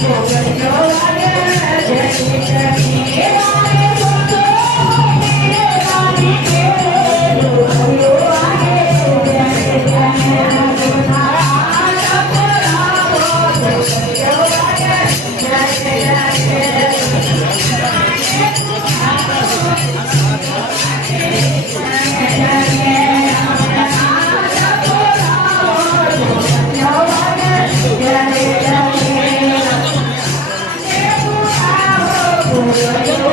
Yeah. Yeah.